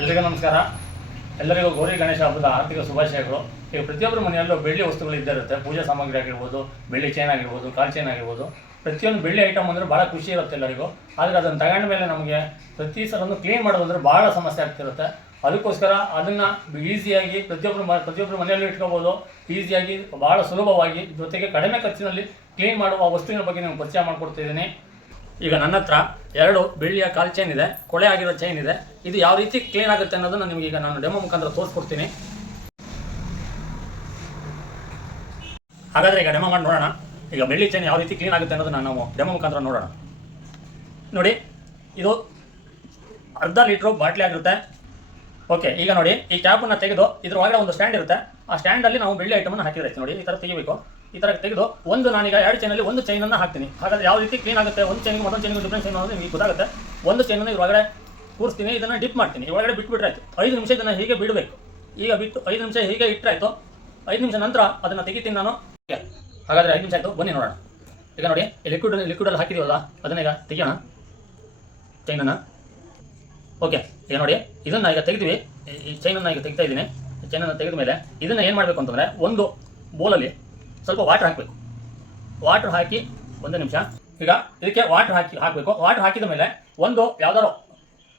ಎಲ್ಲರಿಗೂ ನಮಸ್ಕಾರ. ಎಲ್ಲರಿಗೂ ಗೌರಿ ಗಣೇಶ ಹಬ್ಬದ ಆರ್ಥಿಕ ಶುಭಾಶಯಗಳು. ಈಗ ಪ್ರತಿಯೊಬ್ಬರ ಮನೆಯಲ್ಲೂ ಬೆಳ್ಳಿ ವಸ್ತುಗಳು ಇದ್ದೇ ಇರುತ್ತೆ. ಪೂಜಾ ಸಾಮಗ್ರಿ ಆಗಿರ್ಬೋದು, ಬೆಳ್ಳಿ ಚೈನ್ ಆಗಿರ್ಬೋದು, ಕಾಲ್ ಚೈನ್ ಆಗಿರ್ಬೋದು, ಪ್ರತಿಯೊಂದು ಬೆಳ್ಳಿ ಐಟಮ್ ಅಂದರೆ ಭಾಳ ಖುಷಿ ಇರುತ್ತೆ ಎಲ್ಲರಿಗೂ. ಆದರೆ ಅದನ್ನು ತಗೊಂಡ ಮೇಲೆ ನಮಗೆ ಪ್ರತಿ ಸಲನೂ ಕ್ಲೀನ್ ಮಾಡೋದಂದ್ರೆ ಭಾಳ ಸಮಸ್ಯೆ ಆಗ್ತಿರುತ್ತೆ. ಅದಕ್ಕೋಸ್ಕರ ಅದನ್ನು ಈಸಿಯಾಗಿ ಪ್ರತಿಯೊಬ್ಬರ ಮನೆಯಲ್ಲೂ ಇಟ್ಕೋಬೋದು. ಈಸಿಯಾಗಿ ಭಾಳ ಸುಲಭವಾಗಿ ಜೊತೆಗೆ ಕಡಿಮೆ ಖರ್ಚಿನಲ್ಲಿ ಕ್ಲೀನ್ ಮಾಡುವ ವಸ್ತುವಿನ ಬಗ್ಗೆ ನಿಮ್ಗೆ ಪರಿಚಯ ಮಾಡಿಕೊಡ್ತಿದ್ದೀನಿ. ಈಗ ನನ್ನ ಹತ್ರ 2 ಬೆಳ್ಳಿಯ ಕಾಲ್ ಚೈನ್ ಇದೆ, ಕೊಳೆ ಆಗಿರೋ ಚೈನ್ ಇದೆ. ಇದು ಯಾವ ರೀತಿ ಕ್ಲೀನ್ ಆಗುತ್ತೆ ಅನ್ನೋದನ್ನು ನಿಮಗೆ ಈಗ ನಾನು ಡೆಮೋ ಮುಖಾಂತರ ತೋರಿಸ್ಕೊಡ್ತೀನಿ. ಹಾಗಾದರೆ ಈಗ ಡೆಮೋ ಮಾಡಿ ನೋಡೋಣ. ಈಗ ಬೆಳ್ಳಿ ಚೈನ್ ಯಾವ ರೀತಿ ಕ್ಲೀನ್ ಆಗುತ್ತೆ ಅನ್ನೋದನ್ನು ನಾವು ಡೆಮೋ ಮುಖಾಂತರ ನೋಡೋಣ. ನೋಡಿ, ಇದು ಅರ್ಧ ಲೀಟ್ರು ಬಾಟ್ಲಿ ಆಗಿರುತ್ತೆ. ಓಕೆ, ಈಗ ನೋಡಿ, ಈ ಕ್ಯಾಪನ್ನು ತೆಗೆದು ಇದ್ರ ಒಳಗಡೆ ಒಂದು ಸ್ಟ್ಯಾಂಡ್ ಇರುತ್ತೆ. ಆ ಸ್ಟ್ಯಾಂಡಲ್ಲಿ ನಾವು ಬೆಳ್ಳಿ ಐಟಮನ್ನು ಹಾಕಿದ್ರೆ ನೋಡಿ, ಈ ಥರ ತೆಗಿಬೇಕು. ಈ ಥರ ತೆಗೆದು ನಾನೀಗ 2 ಚೈನಲ್ಲಿ ಒಂದು ಚೈನನ್ನು ಹಾಕ್ತೀನಿ. ಹಾಗಾದರೆ ಯಾವ ರೀತಿ ಕ್ಲೀನ್ ಆಗುತ್ತೆ, ಒಂದು ಚೈನಿಗೆ ಮತ್ತೊಂದು ಚೈನಿಗೆ ಡಿಫ್ರೆನ್ಸ್ ಏನು ಅನ್ನೋದು ನಿಮಗೆ ಗೊತ್ತಾಗುತ್ತೆ. ಒಂದು ಚೈನನ್ನು ಇದ್ರ ಒಳಗಡೆ ಕೂರಿಸ್ತೀನಿ, ಇದನ್ನು ಡಿಪ್ ಮಾಡ್ತೀನಿ. ಒಳಗಡೆ ಬಿಟ್ಬಿಟ್ರೆ ಆಯಿತು. 5 ನಿಮಿಷ ಇದನ್ನು ಹೀಗೆ ಬಿಡಬೇಕು. ಈಗ ಬಿಟ್ಟು 5 ನಿಮಿಷ ಹೀಗೆ ಇಟ್ಟರೆ ಆಯಿತು. 5 ನಿಮಿಷ ನಂತರ ಅದನ್ನು ತೆಗಿತೀನಿ ನಾನು. ಹಾಗಾದರೆ 5 ನಿಮಿಷ ಆಯಿತು, ಬನ್ನಿ ನೋಡೋಣ. ಈಗ ನೋಡಿ, ಈ ಲಿಕ್ವಿಡಲ್ಲಿ ಹಾಕಿದೀವಲ್ಲ, ಅದನ್ನ ಈಗ ತೆಗಿಯೋಣ ಚೈನನ್ನು. ಓಕೆ, ಈಗ ನೋಡಿ, ಇದನ್ನು ಈಗ ತೆಗೆದ್ವಿ. ಈ ಚೈನನ್ನು ಈಗ ತೆಗಿತಾ ಇದ್ದೀನಿ. ಈ ಚೈನನ್ನು ತೆಗೆದ ಮೇಲೆ ಇದನ್ನು ಏನು ಮಾಡಬೇಕು ಅಂತಂದರೆ, ಒಂದು ಬೋಲಲ್ಲಿ ಸ್ವಲ್ಪ ವಾಟರ್ ಹಾಕಬೇಕು. ವಾಟರ್ ಹಾಕಿ 1 ನಿಮಿಷ. ಈಗ ಇದಕ್ಕೆ ವಾಟರ್ ಹಾಕಬೇಕು. ವಾಟರ್ ಹಾಕಿದ ಮೇಲೆ ಒಂದು ಯಾವುದಾದ್ರು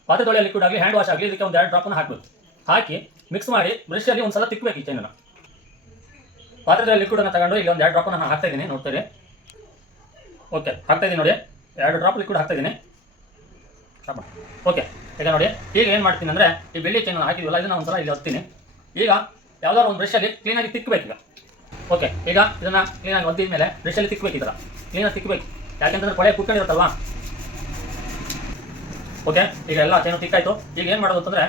ಪಾತ್ರೆ ತೊಳೆಯೋ ಲಿಕ್ವಿಡ್ ಆಗಲಿ, ಹ್ಯಾಂಡ್ ವಾಶ್ ಆಗಲಿ, ಇದಕ್ಕೆ ಒಂದು 2 ಡ್ರಾಪನ್ನು ಹಾಕಬೇಕು. ಹಾಕಿ ಮಿಕ್ಸ್ ಮಾಡಿ ಬ್ರಷಲ್ಲಿ ಒಂದು ಸಲ ತಿಕ್ಕಬೇಕು ಈ ಚೈನನ್ನು. ಪಾತ್ರೆ ತೊಳೆಯೋ ಲಿಕ್ವಿಡನ್ನು ತಗೊಂಡು ಈಗ ಒಂದು 2 ಡ್ರಾಪನ್ನು ನಾನು ಹಾಕ್ತಾಯಿದ್ದೀನಿ, ನೋಡ್ತೀರಿ. ಓಕೆ, ಹಾಕ್ತಾಯಿದ್ದೀನಿ ನೋಡಿ, 2 ಡ್ರಾಪ್ ಲಿಕ್ವಿಡ್ ಹಾಕ್ತಾಯಿದ್ದೀನಿ. ಓಕೆ, ಈಗ ನೋಡಿ, ಈಗ ಏನು ಮಾಡ್ತೀನಿ ಅಂದರೆ, ಈ ಬೆಳ್ಳಿ ಚೈನನ್ನು ಹಾಕಿದ್ವಲ್ಲ, ಇದನ್ನು ಒಂದು ಸಲ ಇಲ್ಲಿ ಹತ್ತೀನಿ. ಈಗ ಯಾವುದಾದ್ರು ಒಂದು ಬ್ರಷಲ್ಲಿ ಕ್ಲೀನಾಗಿ ತಿಕ್ಕಬೇಕು ಈಗ. ಓಕೆ, ಈಗ ಇದನ್ನು ಕ್ಲೀನಾಗಿ ಒದ್ದಿದ ಮೇಲೆ ಬ್ರಷಲ್ಲಿ ತಿಕ್ಕಬೇಕು. ಈ ಥರ ಕ್ಲೀನಾಗಿ ತಿಕ್ಕಬೇಕು, ಯಾಕೆಂತಂದ್ರೆ ಕೊಳೆ ಕುತ್ಕೊಂಡಿರುತ್ತಲ್ವ. ಓಕೆ, ಈಗ ಎಲ್ಲ ಚೈನು ತಿಕ್ಕಾಯಿತು. ಈಗ ಏನು ಮಾಡೋದು ಅಂತಂದರೆ,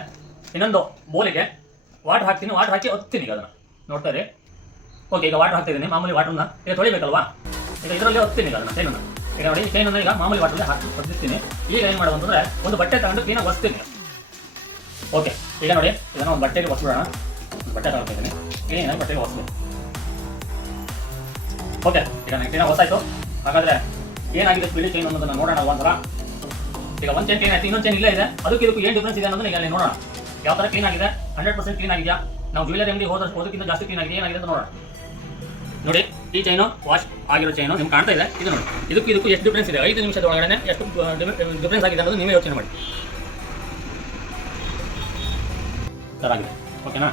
ಇನ್ನೊಂದು ಬೋಲಿಗೆ ವಾಟರ್ ಹಾಕ್ತೀನಿ. ವಾಟರ್ ಹಾಕಿ ಒತ್ತೀನಿ ಈಗ ಅದನ್ನು, ನೋಡ್ತಾ ಇರಿ. ಓಕೆ, ಈಗ ವಾಟರ್ ಹಾಕ್ತಿದ್ದೀನಿ. ಮಾಮೂಲಿ ವಾಟರ್ನ ಈಗ ತೊಳಿಬೇಕಲ್ವಾ. ಈಗ ಇದರಲ್ಲಿ ಒತ್ತೀನಿ ಈಗ ಅದನ್ನು, ಚೈನನ್ನು. ಈಗ ನೋಡಿ, ಚೈನನ್ನು ಈಗ ಮಾಮೂಲಿ ವಾಟರ್ಗೆ ಹಾಕಿ ಒತ್ತಿಸ್ತೀನಿ. ಈಗ ಏನು ಮಾಡೋದು ಅಂತಂದರೆ, ಒಂದು ಬಟ್ಟೆ ತಗೊಂಡು ಕ್ಲೀನಾಗಿ ಒತ್ತೀನಿ. ಓಕೆ, ಈಗ ನೋಡಿ, ಇದನ್ನು ಒಂದು ಬಟ್ಟೆಗೆ ಒತ್ಬಿಡೋಣ. ಬಟ್ಟೆ ತಗೊಳ್ತಿದ್ದೀನಿ, ಕ್ಲೀನಾಗಿ ಬಟ್ಟೆಗೆ ಒತ್ತೀನಿ. ಓಕೆ, ಈಗ ನನಗೆ ಕ್ಲೀನಾಗಿ ಹೊಸಾಯಿತು. ಹಾಗಾದರೆ ಏನಾಗಿದೆ ಬೆಳ್ಳಿ ಚೈನ್ ಅನ್ನೋದನ್ನು ನೋಡೋಣ ಒಂಥರ. ಈಗ ಒಂದು ಚೈನ್ ಕ್ಲೀನ್ ಆಯಿತು, ಇನ್ನೊಂದು ಚೈನ್ ಇಲ್ಲೇ ಇದೆ. ಅದಕ್ಕೆ ಇದಕ್ಕೂ ಏನು ಡಿಫ್ರೆನ್ಸ್ ಇದೆ ಅನ್ನೋದನ್ನ ಈಗ ಅಲ್ಲಿ ನೋಡೋಣ. ಯಾವ ಥರ ಕ್ಲೀನ್ ಆಗಿದೆ, 100% ಕ್ಲೀನ್ ಆಗಿದೆಯಾ, ನಾವು ಜ್ಯುವೆಲರಿ ಅಂಗಡಿ ಹೋದಕ್ಕಿಂತ ಜಾಸ್ತಿ ಕ್ಲೀನ್ ಆಗಿದೆ, ಏನಾಗಿದೆ ಅಂತ ನೋಡೋಣ. ನೋಡಿ, ಈ ಚೈನು ವಾಶ್ ಆಗಿರೋ ಚೈನು ನಿಮ್ಗೆ ಕಾಣ್ತಾ ಇದೆ. ಇದು ನೋಡಿ, ಇದಕ್ಕೂ ಎಷ್ಟು ಡಿಫ್ರೆನ್ಸ್ ಇದೆ. 5 ನಿಮಿಷದ ಒಳಗಡೆ ಎಷ್ಟು ಡಿಫ್ರೆನ್ಸ್ ಆಗಿದೆ ಅನ್ನೋದು ನೀವೇ ಯೋಚನೆ ಮಾಡಿ. ಥರ ಆಗಿದೆ, ಓಕೆನಾ.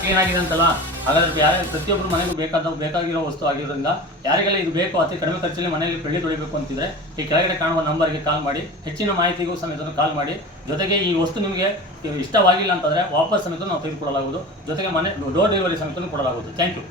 ಕ್ಲೀನ್ ಆಗಿದೆ ಅಂತಲ್ಲ. ಹಾಗಾದ್ರೆ ಪ್ರತಿಯೊಬ್ಬರು ಮನೆಗೂ ಬೇಕಾಗಿರೋ ವಸ್ತು ಆಗಿರೋದ್ರಿಂದ ಯಾರಿಗೆಲ್ಲ ಇದು ಬೇಕು, ಅತಿ ಕಡಿಮೆ ಖರ್ಚಲ್ಲಿ ಮನೆಯಲ್ಲಿ ಬೆಳ್ಳಿ ತೊಳಿಬೇಕು ಅಂತಿದ್ರೆ ಈ ಕೆಳಗಡೆ ಕಾಣುವ ನಂಬರ್ಗೆ ಕಾಲ್ ಮಾಡಿ, ಹೆಚ್ಚಿನ ಮಾಹಿತಿಗೂ ಸಮೇತ ಕಾಲ್ ಮಾಡಿ. ಜೊತೆಗೆ ಈ ವಸ್ತು ನಿಮಗೆ ಇಷ್ಟವಾಗಿಲ್ಲ ಅಂತಂದರೆ ವಾಪಸ್ ಸಮೇತ ನಾವು ತೆಗೆದುಕೊಳ್ಳಲಾಗುವುದು. ಜೊತೆಗೆ ಡೋರ್ ಡೆಲಿವರಿ ಸಮೇತ ಕೊಡಲಾಗುವುದು. Thank you.